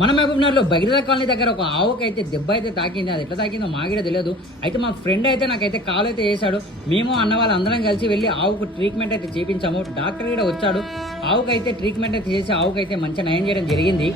మన మహబూబ్నగర్లో భగీరథ కాలనీ దగ్గర ఒక ఆవుకి అయితే దెబ్బ అయితే తాకింది. అది ఎట్లా తాకిందో మాకు తెలియదు. అయితే మా ఫ్రెండ్ అయితే నాకైతే కాల్ అయితే చేశాడు. మేము అన్న వాళ్ళందరం కలిసి వెళ్ళి ఆవుకు ట్రీట్మెంట్ అయితే చేయించాము. డాక్టర్ కూడా వచ్చాడు. ఆవుకు అయితే ట్రీట్మెంట్ అయితే చేసి ఆవుకు అయితే మంచిగా నయం చేయడం జరిగింది.